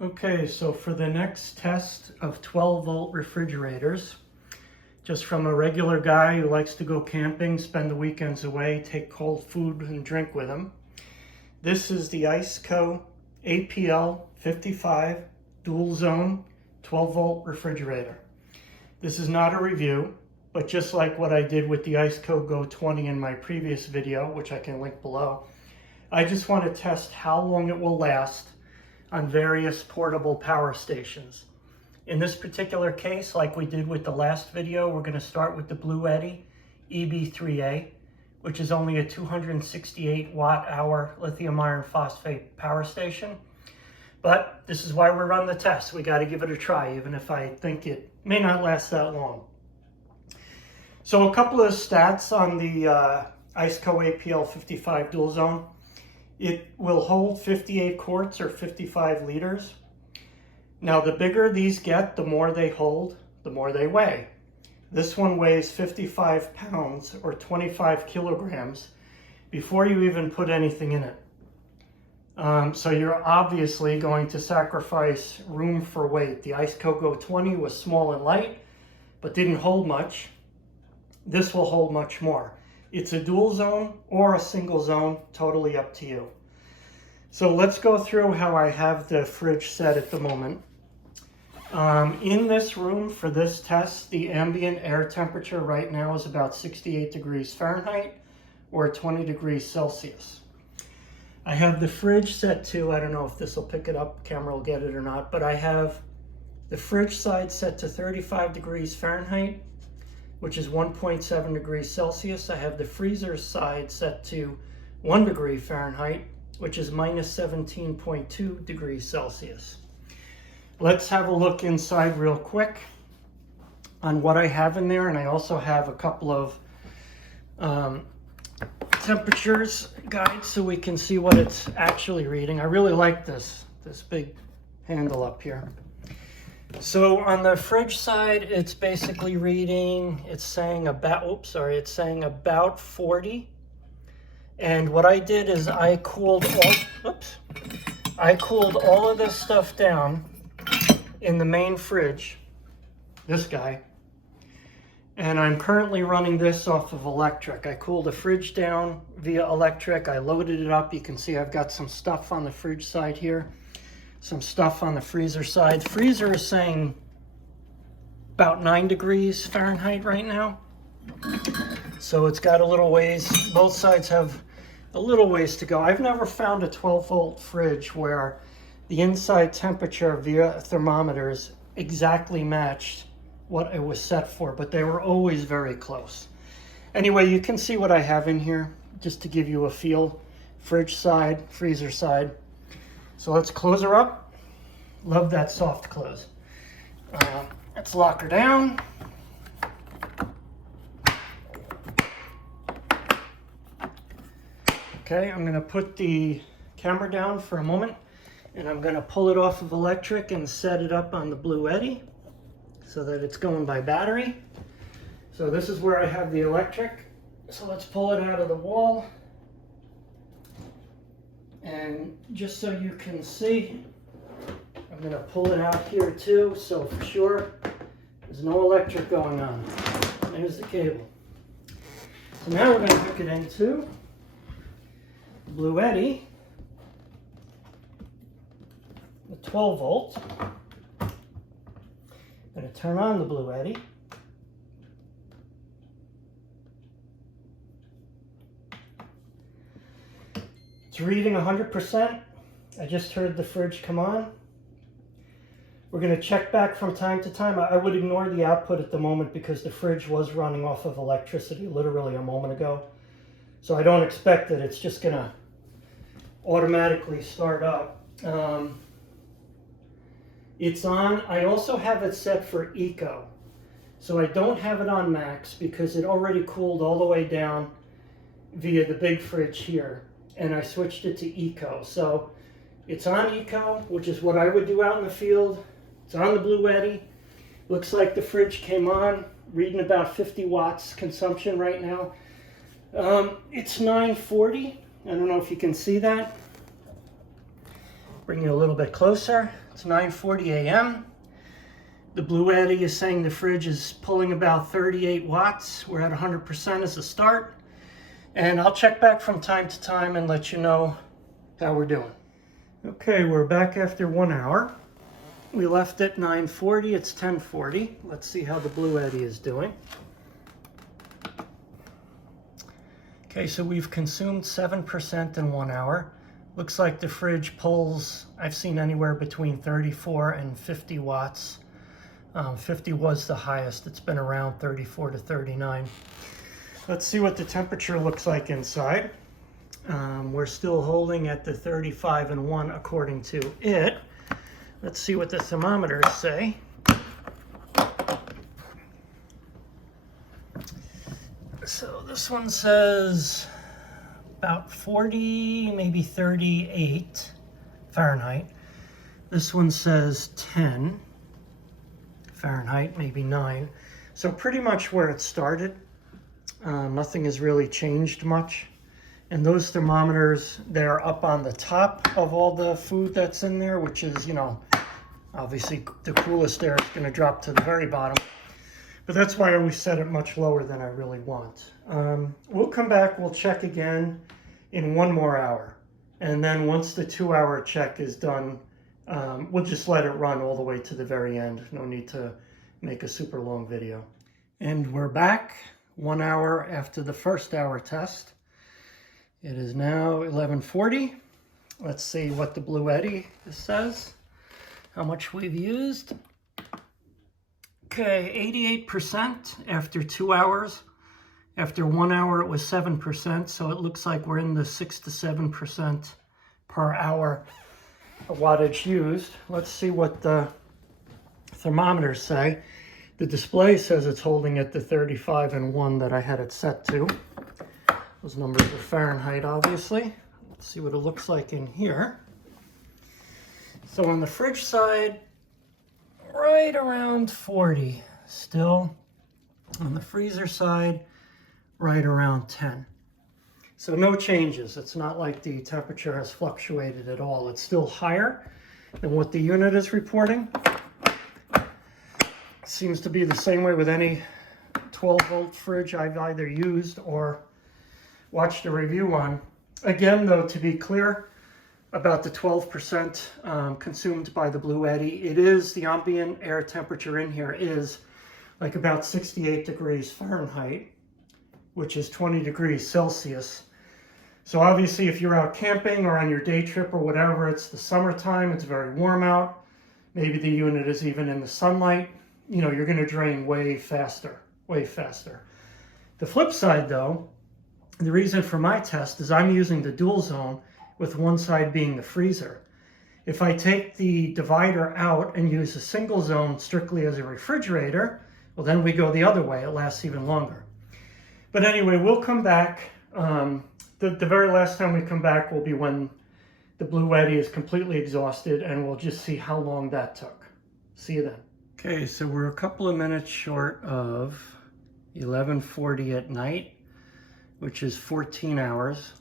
Okay, so for the next test of 12-volt refrigerators, just from a regular guy who likes to go camping, spend the weekends away, take cold food and drink with him, this is the IceCo APL55 dual zone 12-volt refrigerator. This is not a review, but just like what I did with the IceCo Go 20 in my previous video, which I can link below, I just want to test how long it will last on various portable power stations. In this particular case, like we did with the last video, we're going to start with the Bluetti EB3A, which is only a 268 watt-hour lithium iron phosphate power station. But this is why we run the test. We got to give it a try, even if I think it may not last that long. So a couple of stats on the IceCo APL55 dual zone. It will hold 58 quarts or 55 liters. Now, the bigger these get, the more they hold, the more they weigh. This one weighs 55 pounds or 25 kilograms before you even put anything in it. So you're obviously going to sacrifice room for weight. The IceCo Go 20 was small and light, but didn't hold much. This will hold much more. It's a dual zone or a single zone, totally up to you. So let's go through how I have the fridge set at the moment. In this room for this test, the ambient air temperature right now is about 68 degrees Fahrenheit or 20 degrees Celsius. I have the fridge set to, I don't know if this will pick it up, camera will get it or not, but I have the fridge side set to 35 degrees Fahrenheit, which is 1.7 degrees Celsius. I have the freezer side set to 1 degree Fahrenheit, which is minus 17.2 degrees Celsius. Let's have a look inside real quick on what I have in there, and I also have a couple of temperatures guides so we can see what it's actually reading. I really like this big handle up here. So on the fridge side, it's basically reading, it's saying about 40. And what I did is I cooled all of this stuff down in the main fridge, this guy. And I'm currently running this off of electric. I cooled the fridge down via electric. I loaded it up. You can see I've got some stuff on the fridge side here. Some stuff on the freezer side. The freezer is saying about 9 degrees Fahrenheit right now. So it's got a little ways. Both sides have a little ways to go. I've never found a 12-volt fridge where the inside temperature via thermometers exactly matched what it was set for, but they were always very close. Anyway, you can see what I have in here just to give you a feel. Fridge side, freezer side. So let's close her up. Love that soft close. Let's lock her down. Okay, I'm gonna put the camera down for a moment and I'm gonna pull it off of electric and set it up on the Bluetti so that it's going by battery. So this is where I have the electric. So let's pull it out of the wall. And just so you can see, I'm going to pull it out here too, so for sure there's no electric going on. There's the cable. So now we're going to hook it into the Bluetti, the 12 volt. I'm going to turn on the Bluetti. It's reading 100%. I just heard the fridge come on. We're going to check back from time to time. I would ignore the output at the moment because the fridge was running off of electricity literally a moment ago. So I don't expect that it's just going to automatically start up. It's on. I also have it set for Eco. So I don't have it on max because it already cooled all the way down via the big fridge here. And I switched it to Eco. So it's on Eco, which is what I would do out in the field. It's on the Bluetti. Looks like the fridge came on, reading about 50 watts consumption right now. It's 940. I don't know if you can see that. Bring you a little bit closer. It's 9:40 a.m. The Bluetti is saying the fridge is pulling about 38 watts. We're at 100% as a start. And I'll check back from time to time and let you know how we're doing. Okay, we're back after 1 hour. We left at 9:40, it's 10:40. Let's see how the Bluetti is doing. Okay, so we've consumed 7% in 1 hour. Looks like the fridge pulls, I've seen anywhere between 34 and 50 watts. 50 was the highest. It's been around 34 to 39. Let's see what the temperature looks like inside. We're still holding at the 35.1 according to it. Let's see what the thermometers say. So this one says about 40, maybe 38 Fahrenheit. This one says 10 Fahrenheit, maybe 9. So pretty much where it started. Nothing has really changed much. And those thermometers, they're up on the top of all the food that's in there, which is, you know, obviously the coolest air is going to drop to the very bottom. But that's why I always set it much lower than I really want. We'll come back, we'll check again in 1 more hour. And then once the 2-hour check is done, we'll just let it run all the way to the very end. No need to make a super long video. And we're back 1 hour after the first hour test. It is now 11:40. Let's see what the Bluetti says, how much we've used. Okay, 88% after 2 hours. After 1 hour, it was 7%, so it looks like we're in the 6 to 7% per hour wattage used. Let's see what the thermometers say. The display says it's holding at the 35.1 that I had it set to. Those numbers are Fahrenheit, obviously. Let's see what it looks like in here. So on the fridge side, right around 40 still. On the freezer side, right around 10. So no changes. It's not like the temperature has fluctuated at all. It's still higher than what the unit is reporting. Seems to be the same way with any 12-volt fridge I've either used or watched a review on. Again, though, to be clear about the 12% consumed by the Bluetti, it is, the ambient air temperature in here is like about 68 degrees Fahrenheit, which is 20 degrees Celsius. So obviously if you're out camping or on your day trip or whatever, it's the summertime, it's very warm out, maybe the unit is even in the sunlight, you know, you're going to drain way faster, way faster. The flip side, though, the reason for my test is I'm using the dual zone with one side being the freezer. If I take the divider out and use a single zone strictly as a refrigerator, well, then we go the other way. It lasts even longer. But anyway, we'll come back. The very last time we come back will be when the Bluetti is completely exhausted, and we'll just see how long that took. See you then. Okay, so we're a couple of minutes short of 11:40 at night, which is 14 hours.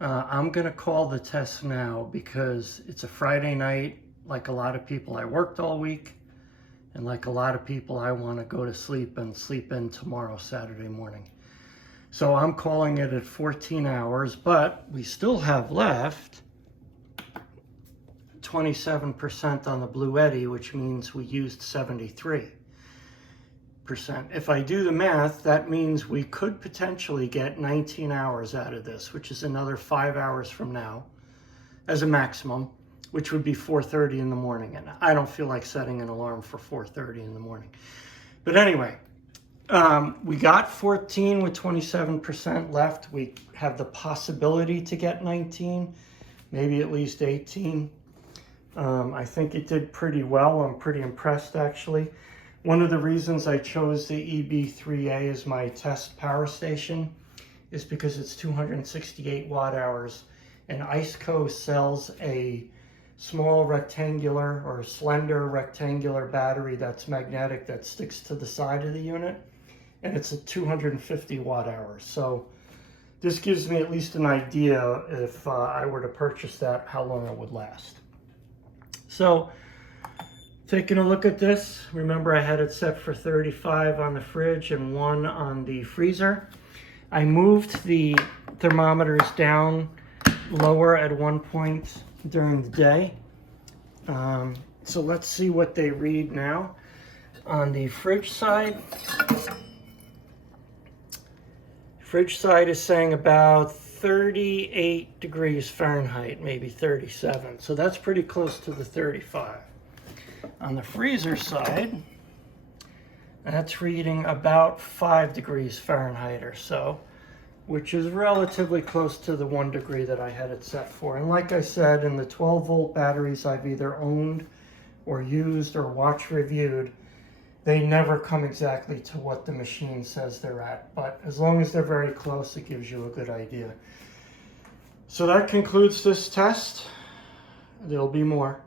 I'm gonna call the test now because it's a Friday night. Like a lot of people, I worked all week, and like a lot of people, I wanna go to sleep and sleep in tomorrow, Saturday morning. So I'm calling it at 14 hours, but we still have left 27% on the Bluetti, which means we used 73%. If I do the math, that means we could potentially get 19 hours out of this, which is another 5 hours from now as a maximum, which would be 4:30 in the morning. And I don't feel like setting an alarm for 4:30 in the morning. But anyway, we got 14 with 27% left. We have the possibility to get 19, maybe at least 18. I think it did pretty well. I'm pretty impressed, actually. One of the reasons I chose the EB3A as my test power station is because it's 268 watt hours, and IceCo sells a small rectangular or slender rectangular battery that's magnetic that sticks to the side of the unit, and it's a 250 watt hours. So this gives me at least an idea if I were to purchase that, how long it would last. So taking a look at this, remember I had it set for 35 on the fridge and 1 on the freezer. I moved the thermometers down lower at one point during the day. So let's see what they read now. On the fridge side is saying about 38 degrees Fahrenheit, maybe 37. So that's pretty close to the 35. On the freezer side, that's reading about 5 degrees Fahrenheit or so, which is relatively close to the 1 degree that I had it set for. And like I said, in the 12-volt batteries I've either owned or used or watch reviewed, they never come exactly to what the machine says they're at. But as long as they're very close, it gives you a good idea. So that concludes this test. There'll be more.